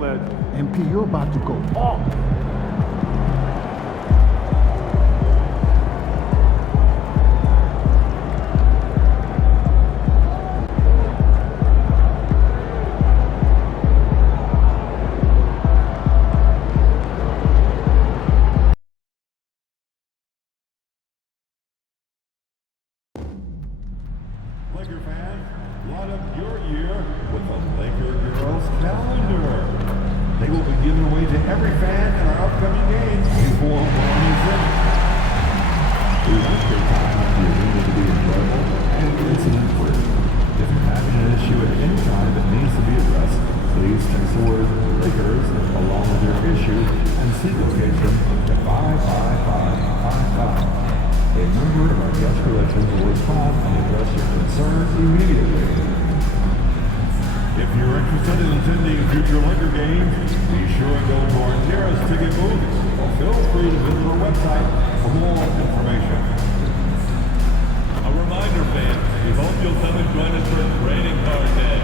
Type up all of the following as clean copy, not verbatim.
pledge. MP, you're about to go off. Laker fans, light up your year with the Laker Girls calendar. They will be given away to every fan in our upcoming games before one is in. We want your time at the arena to be enjoyable and incident-free. If you're having an issue at any time that needs to be addressed, please text the word Lakers along with your issue and seek location to 55555. A member of our guest relations will respond and address your concerns immediately. If you're interested in attending future Laker games, be sure to go to our nearest ticket booth or feel free to visit our website for more information. A reminder, fans, we hope you'll come and join us for Trading Card Day.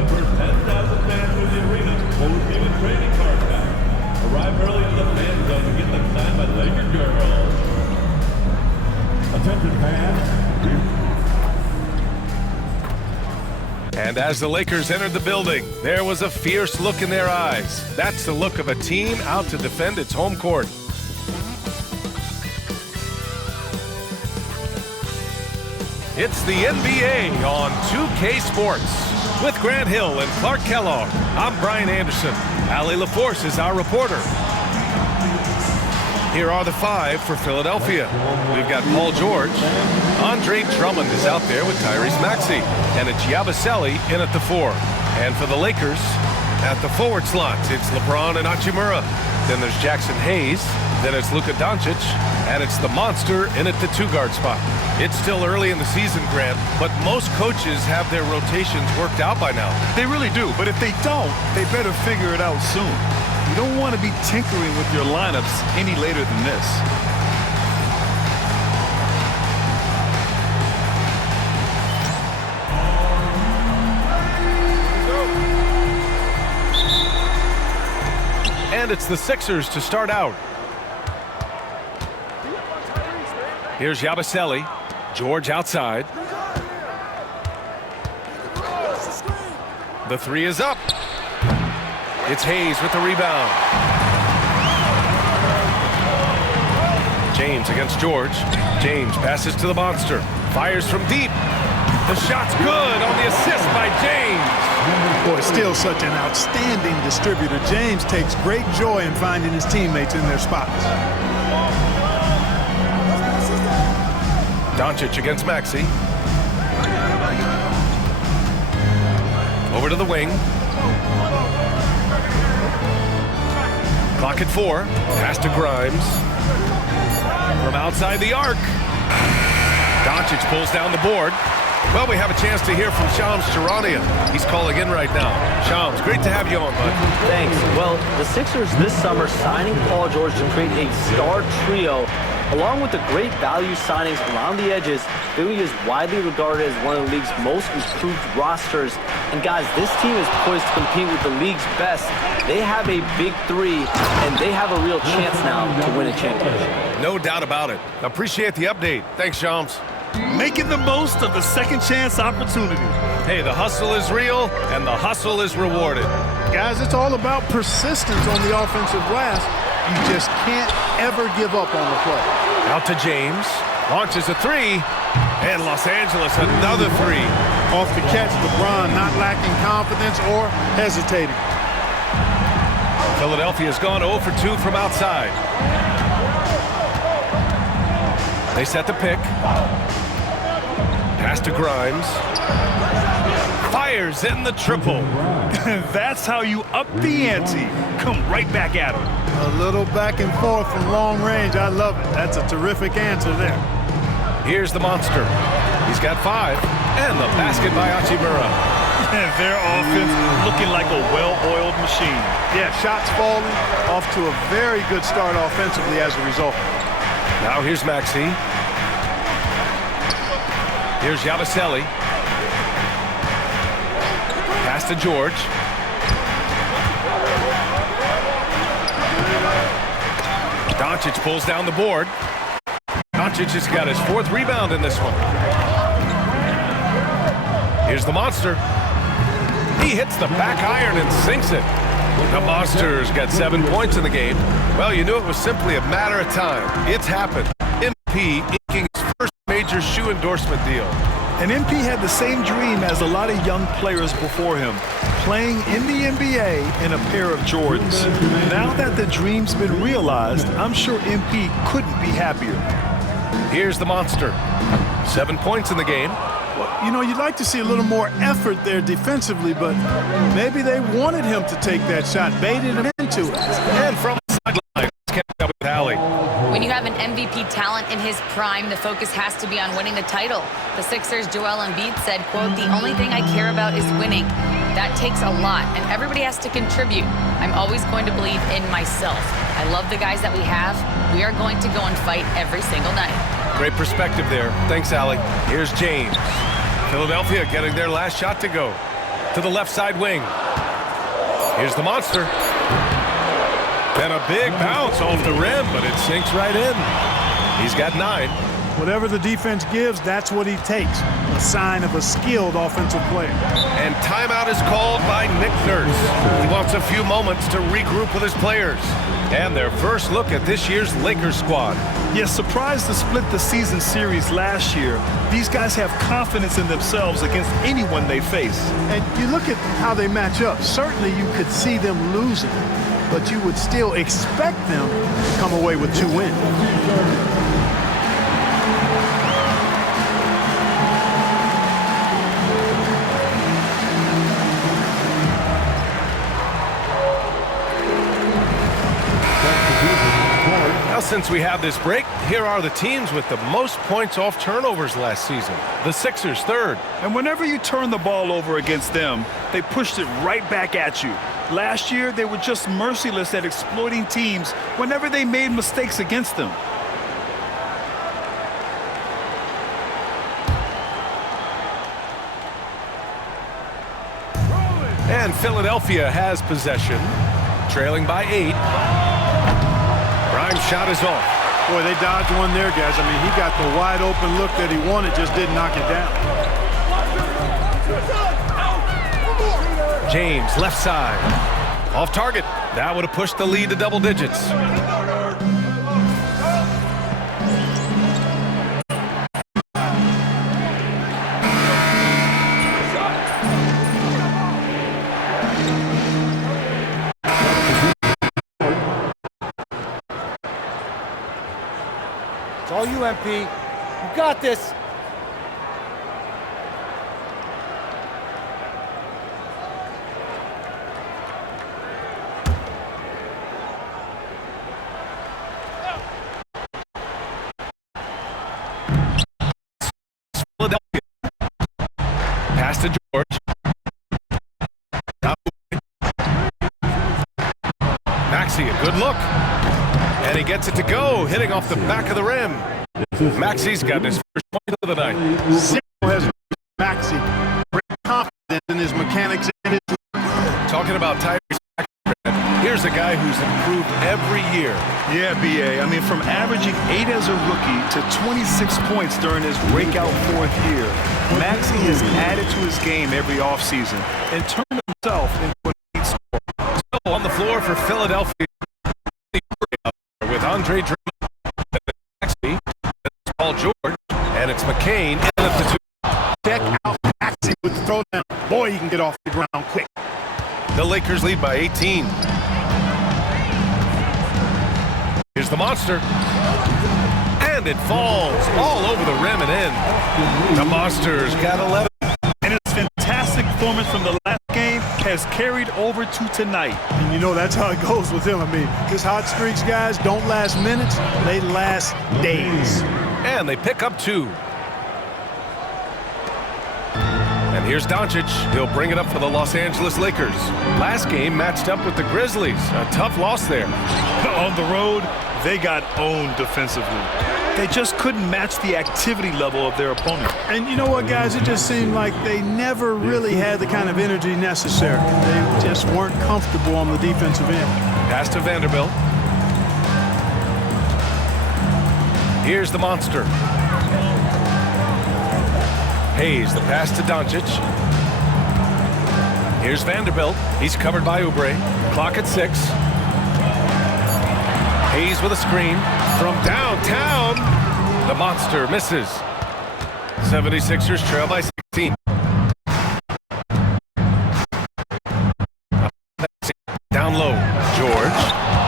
The first 10,000 fans in the arena will receive a trading card pack. Arrive early to the fan zone to get them signed by Laker Girls. Attention fans. And as the Lakers entered the building, there was a fierce look in their eyes. That's the look of a team out to defend its home court. It's the NBA on 2K Sports. With Grant Hill and Clark Kellogg, I'm Brian Anderson. Allie LaForce is our reporter. Here are the five for Philadelphia. We've got Paul George. Andre Drummond is out there with Tyrese Maxey. And it's Yabusele in at the 4. And for the Lakers, at the forward slot, it's LeBron and Hachimura. Then there's Jackson Hayes. Then it's Luka Doncic. And it's the monster in at the 2-guard spot. It's still early in the season, Grant, but most coaches have their rotations worked out by now. They really do, but if they don't, they better figure it out soon. You don't want to be tinkering with your lineups any later than this. And it's the Sixers to start out. Here's Yabusele. George outside. The 3 is up. It's Hayes with the rebound. James against George. James passes to the monster. Fires from deep. The shot's good on the assist by James. Boy, still such an outstanding distributor. James takes great joy in finding his teammates in their spots. Doncic against Maxey. Over to the wing. Clock at 4. Pass to Grimes. From outside the arc. Doncic pulls down the board. Well, we have a chance to hear from Shams Charania. He's calling in right now. Shams, great to have you on, bud. Thanks. Well, the Sixers this summer signing Paul George to create a star trio, along with the great value signings around the edges, Philly is widely regarded as one of the league's most improved rosters. And guys, this team is poised to compete with the league's best. They have a big 3, and they have a real chance now to win a championship. No doubt about it. Appreciate the update. Thanks, Shams. Making the most of the second chance opportunity. Hey, the hustle is real, and the hustle is rewarded. Guys, it's all about persistence on the offensive glass. You just can't ever give up on the play. Out to James. Launches a 3. And Los Angeles, another 3. Off the catch, LeBron not lacking confidence or hesitating. Philadelphia's gone 0 for 2 from outside. They set the pick. Pass to Grimes. Fires in the triple. That's how you up the ante. Come right back at him. A little back and forth from long range. I love it. That's a terrific answer there. Here's the monster. He's got 5. And the basket by Hachimura. Their offense looking like a well-oiled machine. Yeah, shots falling, off to a very good start offensively as a result. Now here's Maxey. Here's Yabusele. Pass to George. Doncic pulls down the board. Doncic has got his 4th rebound in this one. Here's the Monster. He hits the back iron and sinks it. The Monster's got 7 points in the game. Well, you knew it was simply a matter of time. It's happened. MP inking his first major shoe endorsement deal. And MP had the same dream as a lot of young players before him, playing in the NBA in a pair of Jordans. Now that the dream's been realized, I'm sure MP couldn't be happier. Here's the Monster. 7 points in the game. Well, you know, you'd like to see a little more effort there defensively, but maybe they wanted him to take that shot, baited him into it. And from the sideline, let's catch up with Hallie. When you have an MVP talent in his prime, the focus has to be on winning the title. The Sixers' Joel Embiid said, quote, "The only thing I care about is winning. That takes a lot, and everybody has to contribute. I'm always going to believe in myself. I love the guys that we have. We are going to go and fight every single night." Great perspective there. Thanks, Allie. Here's James. Philadelphia getting their last shot to go. To the left side wing. Here's the Monster. And a big bounce off the rim, but it sinks right in. He's got 9. Whatever the defense gives, that's what he takes. A sign of a skilled offensive player. And timeout is called by Nick Nurse. He wants a few moments to regroup with his players. And their first look at this year's Lakers squad. Yes, surprised to split the season series last year. These guys have confidence in themselves against anyone they face. And you look at how they match up. Certainly you could see them losing, but you would still expect them to come away with 2 wins. Since we have this break, here are the teams with the most points off turnovers last season. The Sixers 3rd. And whenever you turn the ball over against them, they pushed it right back at you. Last year, they were just merciless at exploiting teams whenever they made mistakes against them. And Philadelphia has possession, trailing by 8. Grimes' shot is off. Boy, they dodged one there, guys. I mean, he got the wide open look that he wanted, just didn't knock it down. James, left side. Off target. That would have pushed the lead to double digits. It's all you, MP. You got this. Philadelphia. Pass to George. Maxey, a good look. And he gets it to go, hitting off the back of the rim. Maxey's got his first point of the night. Zero has Maxey. Great confidence in his mechanics and his... Talking about Tyrese Maxey, here's a guy who's improved every year. Yeah, B.A. I mean, from averaging 8 as a rookie to 26 points during his breakout 4th year, Maxey has added to his game every offseason and turned himself into a lead scorer. Still on the floor for Philadelphia with Andre Drummond, Maxey, Paul George, and it's McCain in at the 2. Check out Maxey with the throwdown. Boy, he can get off the ground quick. The Lakers lead by 18. Here's the Monster. And it falls all over the rim and in. The Monster's got 11. And his fantastic performance from the last game has carried over to tonight. And you know that's how it goes with him. I mean, his hot streaks, guys, don't last minutes. They last days. And they pick up 2. And here's Doncic. He'll bring it up for the Los Angeles Lakers. Last game matched up with the Grizzlies. A tough loss there. On the road, they got owned defensively. They just couldn't match the activity level of their opponent. And you know what, guys? It just seemed like they never really had the kind of energy necessary. They just weren't comfortable on the defensive end. Pass to Vanderbilt. Here's the monster. Hayes, the pass to Doncic. Here's Vanderbilt. He's covered by Oubre. Clock at 6. Hayes with a screen from downtown. The monster misses. 76ers trail by 16. Down low, George.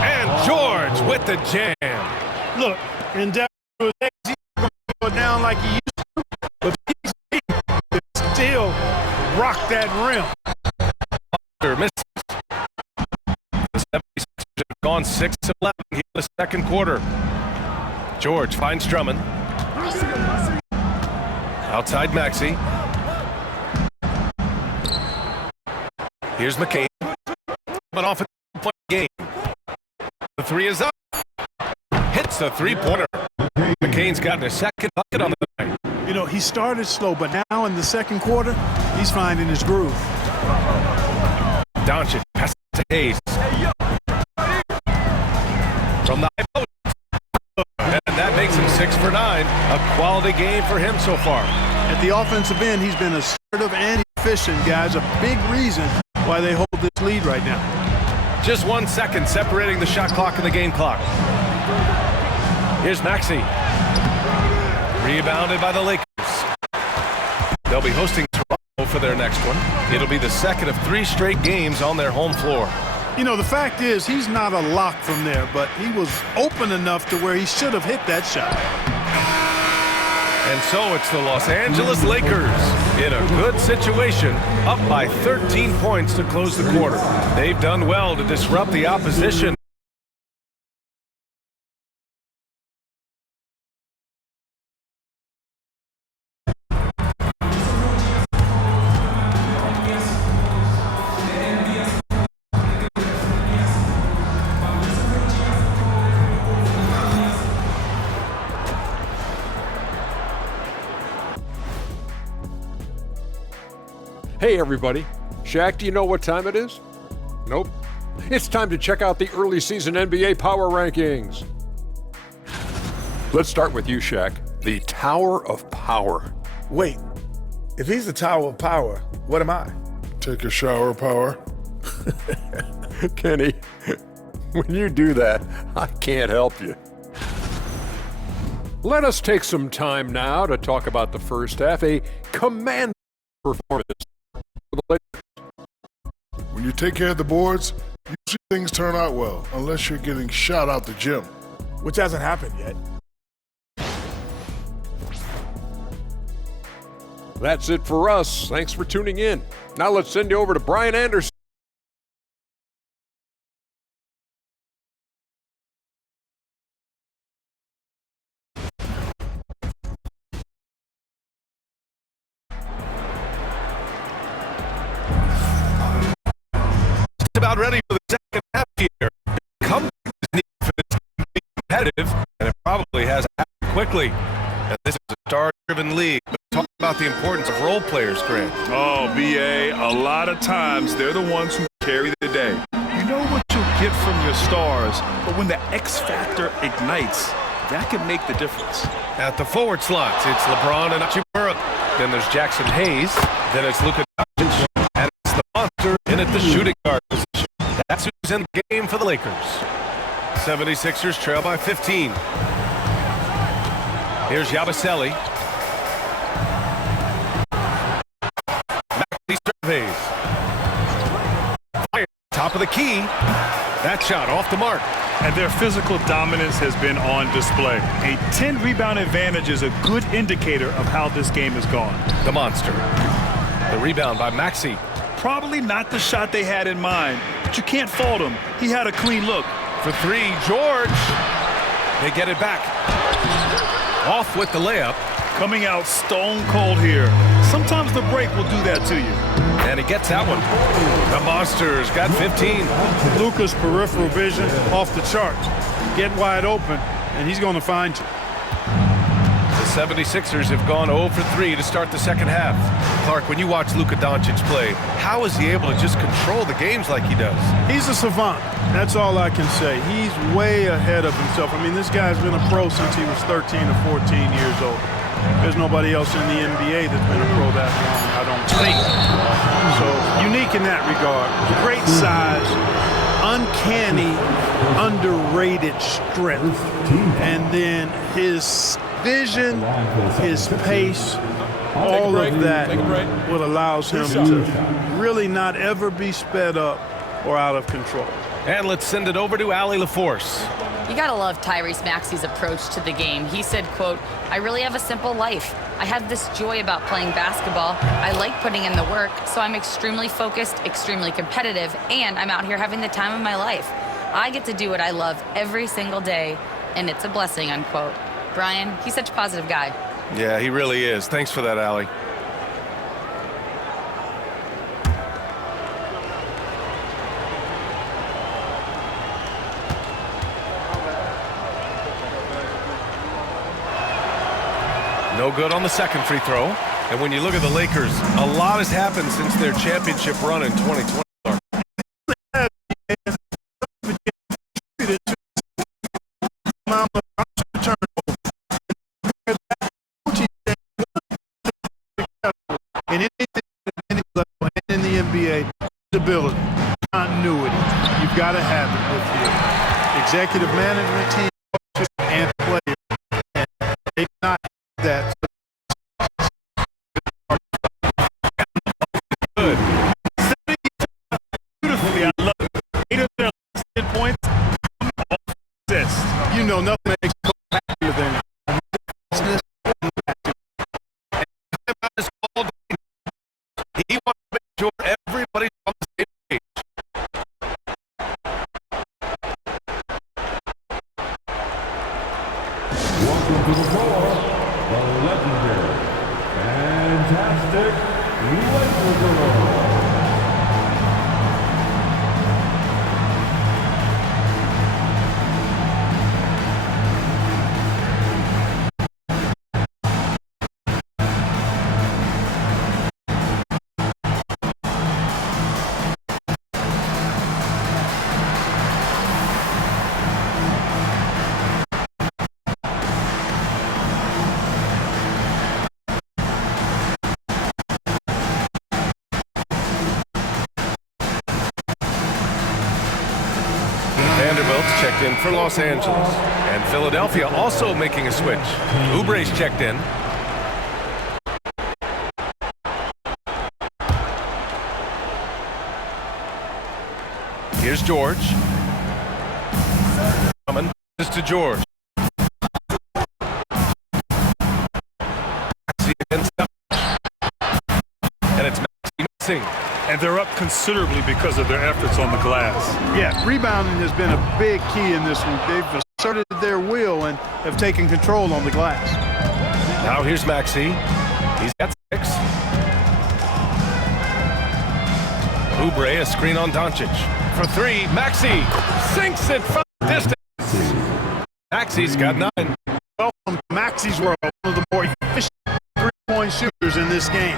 And George with the jam. Look, in Dallas, he's going to go down like he used to, but he's still rock that rim. Misses. The 76ers have gone 6 of 11 here in the second quarter. George finds Drummond. Outside Maxey. Here's McCain. But off a point game. The 3 is up. Hits a 3-pointer. McCain's gotten a second bucket on the night. You know, he started slow, but now in the second quarter, he's finding his groove. Doncic passes to Hayes. From the high post. And that makes him 6 for 9. A quality game for him so far. At the offensive end, he's been assertive and efficient, guys. A big reason why they hold this lead right now. Just 1 second separating the shot clock and the game clock. Here's Maxey. Rebounded by the Lakers. They'll be hosting Toronto for their next one. It'll be the second of 3 straight games on their home floor. You know, the fact is, he's not a lock from there, but he was open enough to where he should have hit that shot. And so it's the Los Angeles Lakers in a good situation, up by 13 points to close the quarter. They've done well to disrupt the opposition. Hey everybody, Shaq, do you know what time it is? Nope. It's time to check out the early season NBA Power Rankings. Let's start with you, Shaq, the Tower of Power. Wait, if he's the Tower of Power, what am I? Take a shower, Power. Kenny, when you do that, I can't help you. Let us take some time now to talk about the first half, a commanding performance. When you take care of the boards, usually things turn out well, unless you're getting shot out the gym. Which hasn't happened yet. That's it for us. Thanks for tuning in. Now let's send you over to Brian Anderson. About ready for the second half here. Come is needed for this team to be competitive, and it probably has happened quickly. And this is a star-driven league. But talk about the importance of role players, Grant. Oh, B.A., a lot of times they're the ones who carry the day. You know what you'll get from your stars, but when the X factor ignites, that can make the difference. At the forward slots, it's LeBron and Hachimura. Then there's Jackson Hayes. Then it's Luka Doncic. And it's the monster in at the shooting guard position. That's who's in the game for the Lakers. 76ers trail by 15. Here's Yabusele. Maxey surveys. Fire, top of the key. That shot off the mark. And their physical dominance has been on display. A 10-rebound advantage is a good indicator of how this game has gone. The monster. The rebound by Maxey. Probably not the shot they had in mind, but you can't fault him. He had a clean look. For 3, George. They get it back. Off with the layup. Coming out stone cold here. Sometimes the break will do that to you. And he gets that one. The Monsters got 15. Luka's peripheral vision off the charts. Get wide open, and he's going to find you. The 76ers have gone 0 for 3 to start the second half. Clark, when you watch Luka Doncic play, how is he able to just control the games like he does? He's a savant. That's all I can say. He's way ahead of himself. I mean, this guy's been a pro since he was 13 or 14 years old. There's nobody else in the NBA that's been a pro that long, I don't think. So, unique in that regard. Great size, uncanny, underrated strength. And then his vision, his pace, all of that what allows him to really not ever be sped up or out of control. And let's send it over to Allie LaForce. You gotta love Tyrese Maxey's approach to the game. He said, quote, "I really have a simple life. I have this joy about playing basketball. I like putting in the work, so I'm extremely focused, extremely competitive, and I'm out here having the time of my life. I get to do what I love every single day, and it's a blessing," unquote. Brian, he's such a positive guy. Yeah, he really is. Thanks for that, Allie. No good on the second free throw. And when you look at the Lakers, a lot has happened since their championship run in 2020. In the NBA, stability, continuity. You've got to have it with your executive management team and players. And they've not had that. Good. Beautifully, I love it. 8 of their last 10 points. Assist. You know, nothing makes me happier than he wants to make sure everybody's on the same page. Welcome to the floor, the legendary, fantastic Laker Girl. Vanderbilt checked in for Los Angeles. And Philadelphia also making a switch. Oubre's checked in. Here's George. Coming. This to George. And it's Maxey missing. And they're up considerably because of their efforts on the glass. Yeah, rebounding has been a big key in this one. They've asserted their will and have taken control on the glass. Now here's Maxey. He's got 6. Oubre, a screen on Doncic. For 3, Maxey sinks it from distance. Maxey's got 9. Welcome to Maxey's world, one of the more efficient three-point shooters in this game.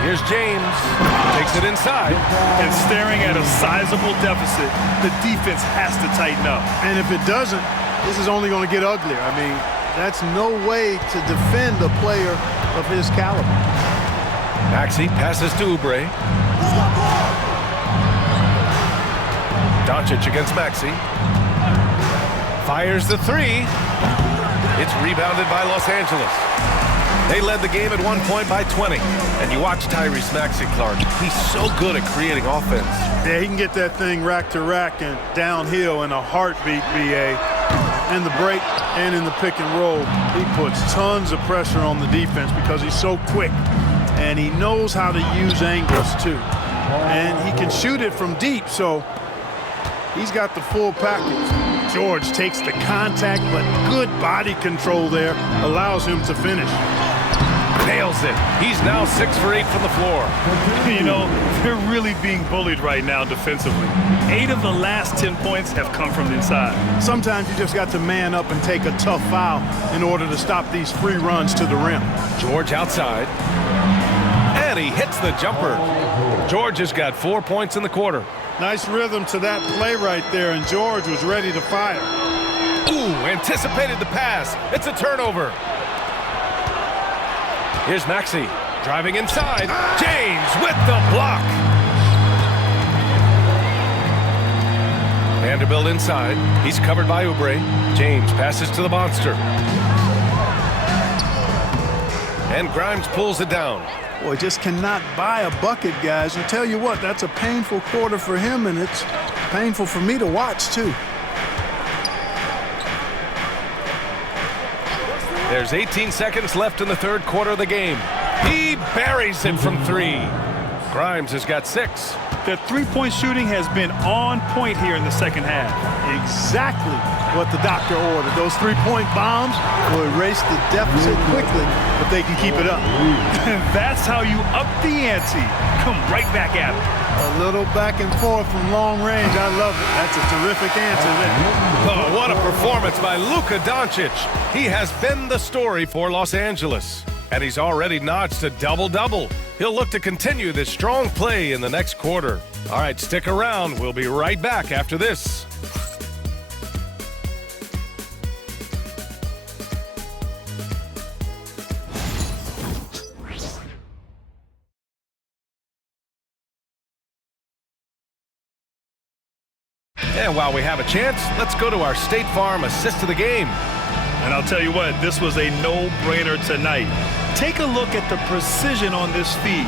Here's James. Takes it inside. And staring at a sizable deficit, the defense has to tighten up. And if it doesn't, this is only going to get uglier. I mean, that's no way to defend a player of his caliber. Maxey passes to Oubre. Doncic against Maxey. Fires the 3. It's rebounded by Los Angeles. They led the game at one point by 20. And you watch Tyrese Maxey, Clark. He's so good at creating offense. Yeah, he can get that thing rack to rack and downhill in a heartbeat, BA. In the break and in the pick and roll, he puts tons of pressure on the defense because he's so quick. And he knows how to use angles, too. And he can shoot it from deep, so he's got the full package. George takes the contact, but good body control there allows him to finish. nails it. He's now 6 for 8 from the floor. You know, they're really being bullied right now defensively. 8 of the last 10 points have come from inside. Sometimes you just got to man up and take a tough foul in order to stop these free runs to the rim. George outside. And he hits the jumper. George has got 4 points in the quarter. Nice rhythm to that play right there, and George was ready to fire. Ooh, anticipated the pass. It's a turnover. Here's Maxey driving inside. James with the block. Vanderbilt inside. He's covered by Oubre. James passes to the monster. And Grimes pulls it down. Boy, just cannot buy a bucket, guys. I tell you what, that's a painful quarter for him, and it's painful for me to watch, too. There's 18 seconds left in the third quarter of the game. He buries it from 3. Grimes has got 6. The three-point shooting has been on point here in the second half. Exactly what the doctor ordered. Those three-point bombs will erase the deficit quickly, but they can keep it up. And that's how you up the ante. Come right back at it. A little back and forth from long range. I love it. That's a terrific answer there. Oh, what a performance by Luka Doncic. He has been the story for Los Angeles. And he's already notched a double-double. He'll look to continue this strong play in the next quarter. All right, stick around. We'll be right back after this. And while we have a chance, let's go to our State Farm assist of the game. And I'll tell you what, this was a no-brainer tonight. Take a look at the precision on this feed.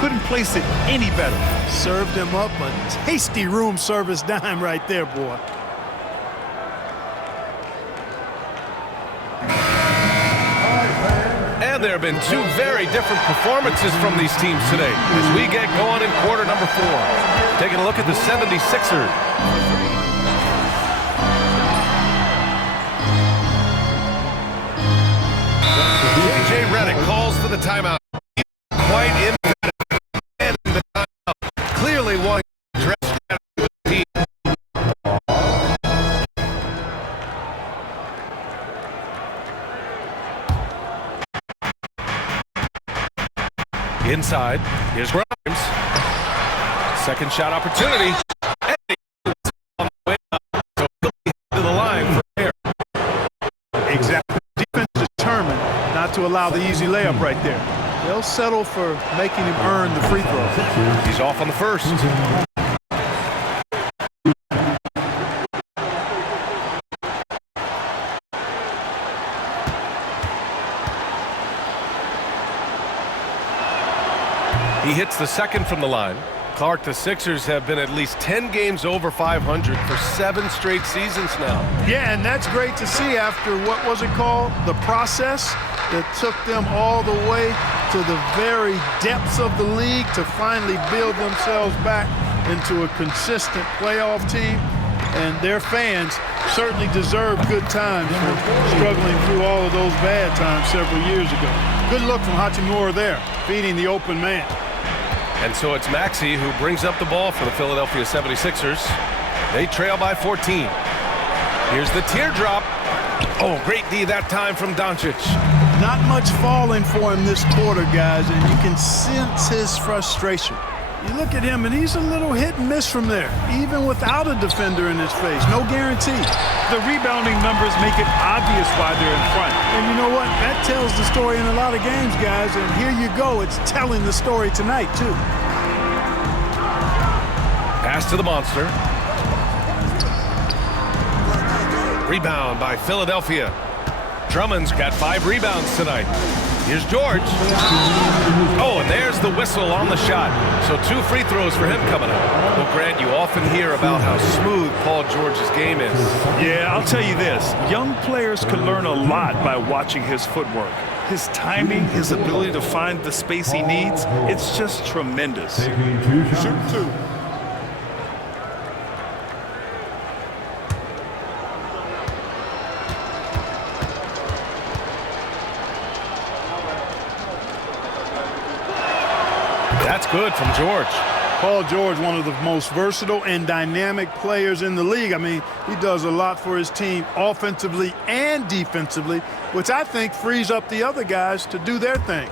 Couldn't place it any better. Served him up a tasty room service dime right there, boy. And there have been 2 very different performances from these teams today as we get going in quarter number 4. Taking a look at the 76ers. J.J. Redick calls for the timeout. Quite emphatic in the timeout. Clearly wanting to address the team. Inside, here's Grimes. Second shot opportunity. And he on the way up, so he'll be to the line for air. Exactly. Defense determined not to allow the easy layup right there. They'll settle for making him earn the free throw. He's off on the first. He hits the second from the line. Clark, the Sixers have been at least 10 games over 500 for 7 straight seasons now. Yeah, and that's great to see after what was it called? The process that took them all the way to the very depths of the league to finally build themselves back into a consistent playoff team. And their fans certainly deserve good times for struggling through all of those bad times several years ago. Good look from Hachimura there, feeding the open man. And so it's Maxey who brings up the ball for the Philadelphia 76ers. They trail by 14. Here's the teardrop. Oh, great D that time from Doncic. Not much falling for him this quarter, guys, and you can sense his frustration. You look at him, and he's a little hit and miss from there, even without a defender in his face. No guarantee. The rebounding numbers make it obvious why they're in front. And you know what? That tells the story in a lot of games, guys, and here you go. It's telling the story tonight, too. Pass to the monster. Rebound by Philadelphia. Drummond's got 5 rebounds tonight. Here's George. Oh, and there's the whistle on the shot. So 2 free throws for him coming up. Well, Grant, you often hear about how smooth Paul George's game is. Yeah, I'll tell you this. Young players can learn a lot by watching his footwork. His timing, his ability to find the space he needs, it's just tremendous. Shoot 2. good from George. Paul George, one of the most versatile and dynamic players in the league. I mean, he does a lot for his team offensively and defensively, which I think frees up the other guys to do their thing.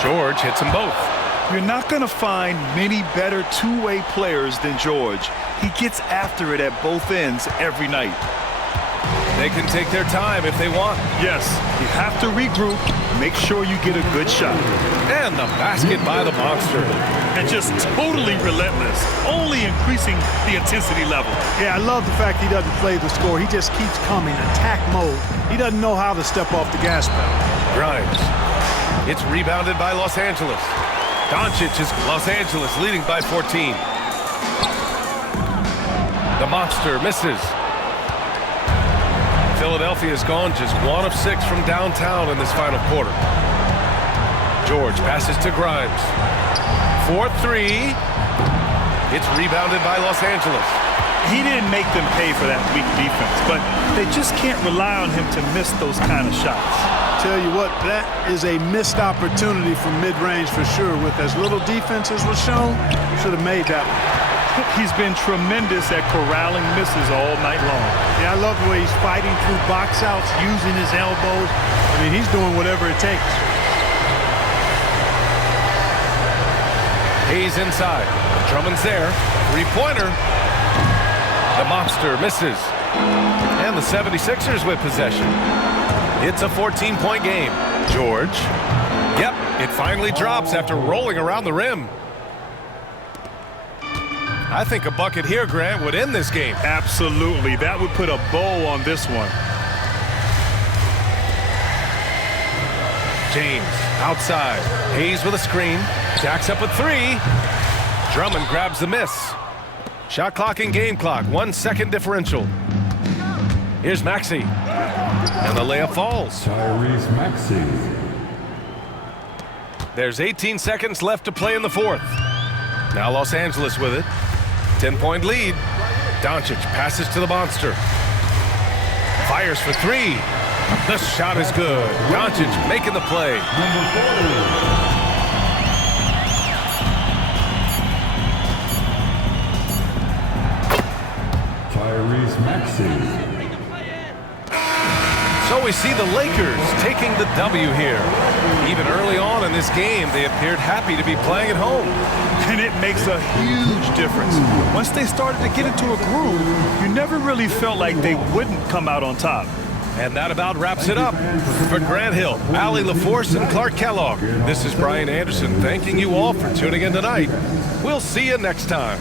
George hits them both. You're not going to find many better two-way players than George. He gets after it at both ends every night. They can take their time if they want. Yes, you have to regroup, make sure you get a good shot. And the basket by the Monster. And just totally relentless, only increasing the intensity level. Yeah, I love the fact he doesn't play the score. He just keeps coming, attack mode. He doesn't know how to step off the gas pedal. Grimes. It's rebounded by Los Angeles. Doncic is Los Angeles leading by 14. The Monster misses. Philadelphia's gone just 1 of 6 from downtown in this final quarter. George passes to Grimes. 4-3. It's rebounded by Los Angeles. He didn't make them pay for that weak defense, but they just can't rely on him to miss those kind of shots. Tell you what, that is a missed opportunity from mid-range for sure. With as little defense as was shown, should have made that one. He's been tremendous at corralling misses all night long. Yeah, I love the way he's fighting through box outs, using his elbows. I mean, he's doing whatever it takes. Hayes inside. Drummond's there. Three-pointer. The Monster misses. And the 76ers with possession. It's a 14-point game. George. Yep, it finally drops after rolling around the rim. I think a bucket here, Grant, would end this game. Absolutely. That would put a bow on this one. James outside. Hayes with a screen. Jacks up a 3. Drummond grabs the miss. Shot clock and game clock. 1 second differential. Here's Maxey. And the layup falls. Tyrese Maxey. There's 18 seconds left to play in the fourth. Now Los Angeles with it. 10-point lead. Doncic passes to the Monster. Fires for 3. The shot is good. Doncic making the play. Tyrese Maxey. So we see the Lakers taking the W here. Even early on in this game, they appeared happy to be playing at home. And it makes a huge difference. Once they started to get into a groove, you never really felt like they wouldn't come out on top. And that about wraps it up. For Grant Hill, Allie LaForce, and Clark Kellogg, this is Brian Anderson thanking you all for tuning in tonight. We'll see you next time.